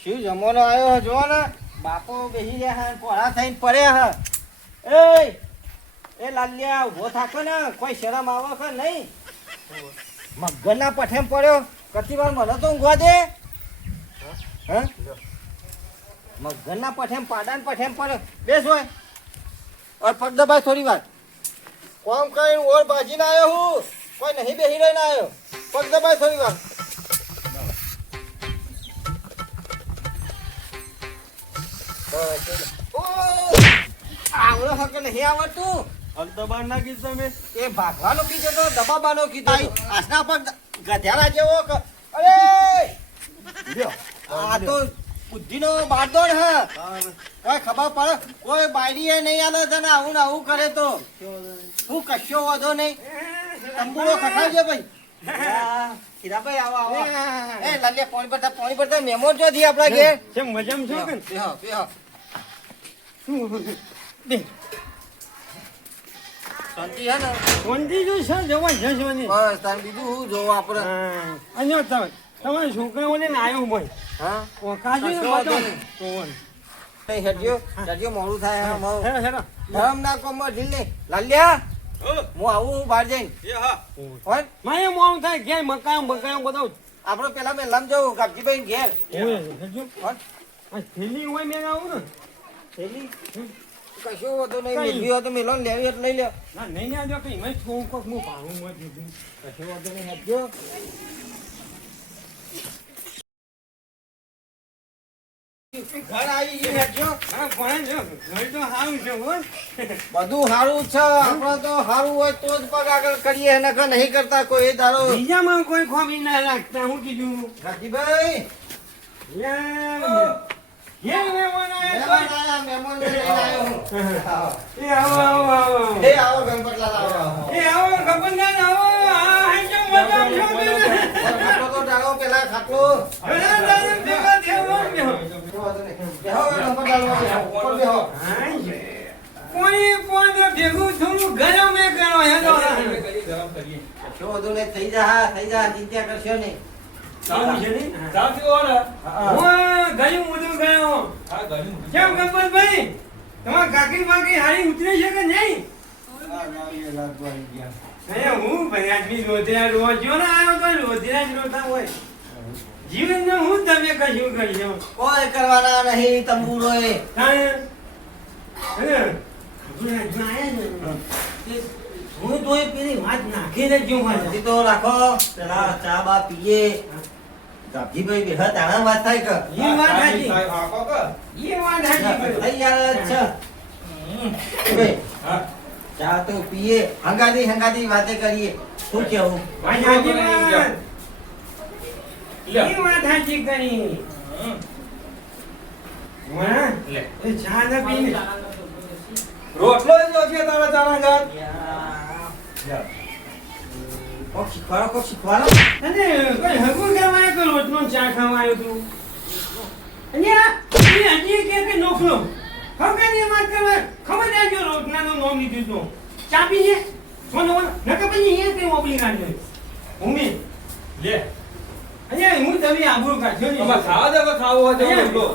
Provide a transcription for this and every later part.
શું જમવાનો આવ્યો જો ને બાપો બેસી રહ્યા હે પોળા થઈને પડ્યા હે એ લાલિયા ઉભો થાકો ને કોઈ શરમ આવે કે નહીં મગરના પઠેમ પડ્યો કતી વાર મને તો ઊંઘવા દે હા મગરના પઠેમ પાડાને પઠેમ પડ્યો બેસ હોય ઓર પગ દબાય થોડી વાર કોમ કઈ ઓર બાજીને આવ્યો હું કોઈ નહીં બેસી રહીને આવ્યો પગ દબાય થોડી વાર આવડો હક નહીં આવડતું દબાણ નાખી તમે એ ભાગવાનો કીધો તો દબાવવાનો કીધો આસના પર ગધેડા જેવો અરે આ તો બુદ્ધિનો બારદોડ હે કોઈ ખબર પડે કોઈ બાયડી નહીં આલે છે ને આવું ને આવું કરે તો હું કશો વાંધો નહીં તંબુરો ખખાવજો ભાઈ કીધાભાઈ આવો આવો એ લાલિયા પાણી ભરતા મેમો જો દી આપણા ઘેર કેમ મજામાં છો કે બેહો બેહો શાંતિ હે ને શાંતિ જો છે જવા જશવાની બસ તાર બીજું હું જોવું આપણે અહીંયા તમે તમારા છોકરાઓને ને આવ્યો ભાઈ હા ઓ કાજુ કશો વાંધો નહીં. નહીં હેડ્યો મોડું થાય હે મોડું હેડો હેડો ધરમ ના કોમમાં ઢીલ નહીં લાલ્યા હું આવું હું બહાર જઈને હોય મારે મોડું થાય ઘેર મકાન બધું આપણે પેલા મેં લમ જવું ગાબજીભાઈ ઘેર આ થેલી હોય મેં આવું ને થેલી કશું વાંધો નહીં મેળવી હોય તો મેલો ને લેવી એટલે લઈ લે ના નહીં ના જો કઈ મેં છું કોક હું પાડું મત દીધું કશું વાંધો નહીં હેડજો ઘર આવી ગયું હેડજો હા પણ જો ઘર તો સારું છે હો બધું સારું છે આપણે તો સારું હોય તો જ પગ આગળ કરીએ નકર નહીં કરતા કોઈ દારો બીજામાં કોઈ ખોબી ના રાખતા હું કીધું ગાજીભાઈ મહેમાન લઈને આવ્યો હું. એ આવો એ આવો ગણપતલાલ આવો એ આવો ગબનદાન આવો આ હેજો મજા છો ખાટલો તો ડાળો પેલા ખાટલો ઘણા દાદા ભેગા થયા બેહો ગણપતલાલ ઉપર બેહો કોઈ પણ ભેગું થોડું ગરમ એ કરો હેલો શું બધું ને થઈ જા ચિંતા કરશો નહીં સારું છે ને હું ગયું મુદું ગયો કેમ ગણપતભાઈ તમારા કાકી બાકી હારી ઉતરે છે કે નહીં હું ભાઈ આદમી રોજ્યા રોજો ને આવ્યો તો રોજ્યા જ રોતા હોય જીવન હું તમે કશું કરશો કોઈ કરવાના નહીં તંબુરો એ હું તો પેલી વાત નાખીને જો મારે તો રાખો પેલા ચા બા પીએ ગાભજીભાઈ બેહા તારા વાત થાય કે એ વાત હાજી એ વાત હાજી તૈયાર જ છે ચા તો પીએ હંગાતી વાતે કરીએ શું કેવું વાત હાજી વાત એ વાત હાજી કરી વાહ લે એ ચા ના પીને રોટલો જ છે તારા ચાના ઘર કોક શીખવાડો અને કોઈ હગું કરવાય કે રોટનો ચા ખાવા આવ્યો તું અને આ હજી કે નોખલો હગાની વાત કરવા ખબર જાજો રોટનાનો નામ લીધું તો ચા પીએ સોનો નકા પછી એ કે ઓબલી કાઢ્યો ભૂમિ લે અને હું તમે આબરૂ કાઢ્યો ને અમાર ખાવા દે ખાવો હોય તો રોટલો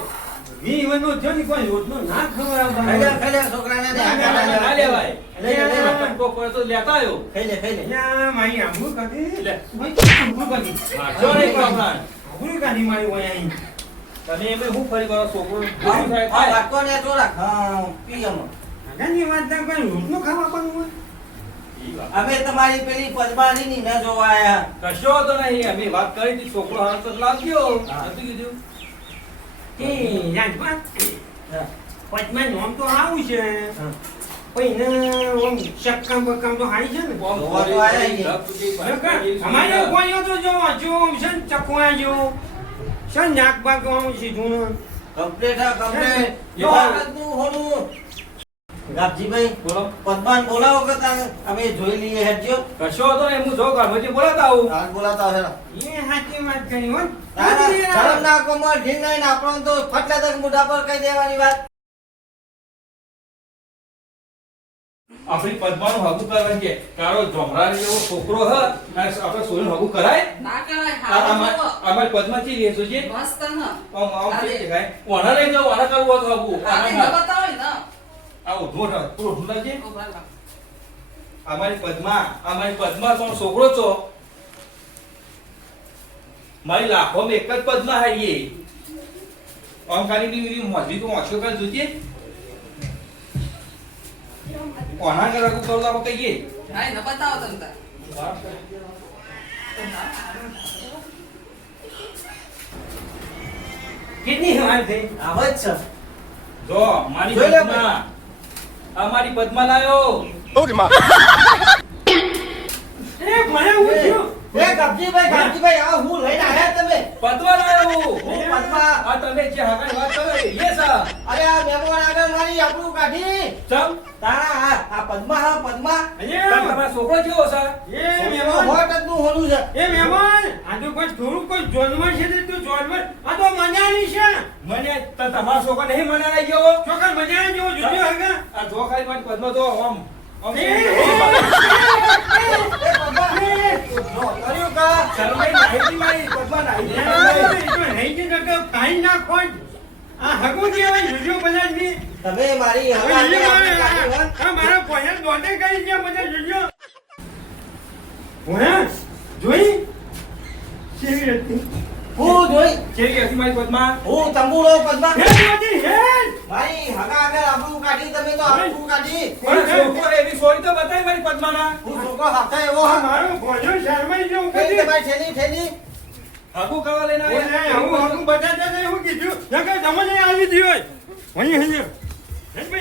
વી વનો જો ની કોઈ રોટનો ના ખવડાવતા ખાઈ લે છોકરાને ના લેવાય લે કો પર તો લેતા આવ્યો ખાઈ લે યા મારી આબરૂ કાઢી લે ભાઈ આબરૂ કાઢી જો નહીં કામના આબરૂ કાઢી મારી હોય અહીં તમે એમે હું ફરી કરો છોકરો હા શું થાય રાખો ને તો રાખ હા પી અમે હગાની વાત ના કોઈ રોટનો ખાવા પણ હોય અમે તમારી પેલી પદ્માની ની ન જોવા આયા કશો તો નહીં અમે વાત કરી હતી છોકરો હાથ તો લાગ્યો નથી કીધું એ રાજપા પદ્મા નામ તો આવું છે પણ ઓમ શક્કમ બક્કમ તો હારી છે ને જોવા તો આયા છીએ. અમારે કોઈ તો જો છે ને ચકવા જો છે નાક બાક આવું સીધું કમ્પ્લીટ હા કમ્પ્લીટ જો આજનું હોનું ગાબજીભાઈ બોલો પદ્માન બોલાવો કે તાને અમે જોઈ લઈએ હેડજો કશો તો નહીં હું જો ઘર પછી બોલાતા આવું હાલ બોલાતા હેડો એ સાચી વાત કરી હો ધરમ ના કોમર ઢીલ નહીં આપણો તો ફટલા તક મોઢા પર કહી દેવાની વાત આપણી પદ્માનું હગું કરવાનું છે. તારો જમરાની જેવો છોકરો હ અને આપણે સોયનું હગું કરાય? ના કરાય, આ હારું અમાર- જોવો. અમારી પદ્મા ચી રહે છે? મસ્ત ન. આમ કેવી દેખાય? ઓના લઈ જાઓ, ઓના કરવું હતું હગું. આને ન બતાવે ને. આ ઊભો રહે, તું ઊભું લાગજે. ઉભા રહો. અમારી પદ્મા તો છોકરો છો. મારી લાખોમાં એક જ પદ્મા હારીએ. આમ ખાલી ની મોજી તો ઓછો કર જોજે. કોના ઘર હગું કરું તો આપણે કહીએ. હા, ન બતાવો તમ તાર. કેટલી વાર થઈ આવે જ છે. જો મારી જોઈ લે પદ્મા, અમારી પદ્મા લાયો. એ મને હું થયું એ ગપજીભાઈ, આ હું લઈને આયા તમે. પદ્મા લાયો. હું પદ્મા. આ તમે જે હગાની વાત કરો એ સા. અરે આ મહેમાન આગળ મારી આપણું કાઢી. ચમ તારા આ પદ્મા હા પદ્મા. તાર તમારો છોકરો કેવો છે? એ એમાં મહેમાન હોટ જ નું હોલું છે. એ મહેમાન આ તો કોઈ થોડું કોઈ જોનવર છે ને તું જોનવર આ તો મજાની છે મને તો તમારો છોકરો નહીં મનાઈ ગયો. છોકરા મજાના જેવો જોજો હગા આ જો ખાલી મારી પદ્મા તો આમ આમ એ, એ પદ્મા. જો, કર્યું કા? શરમાઈ નાહીતી મારી પદ્મા નાહીતી. આ હગું કહેવાય જોજો બધા જ ની. તમે મારી હવે હવા જોજો આગળ મારે, આપણી કાઢી હોત. આ મારા પોયા દોડે કરી ગયા બધા જોજો પોયા જોઈ કેવી હતી હું જોઈ. કેવી હતી મારી પદ્મા? હું તંબુરો પદ્મા. હે જોજી હે મારી હગા આગળ આપણું કાઢી, તમે તો આપણું કાઢી. પણ છોકરો એવી સોરી તો બતાવી મારી પદ્માના. હું છોકરો હાથે એવો આ હા. મારો ભોજો શરમાઈ ગયો કઈ કદી તમારી ઠેલી. હગું કરવા લઈને ઓય આવ્યા. હું બતાતા નહીં હું કીધું નકર તમને આવી દીધું હોય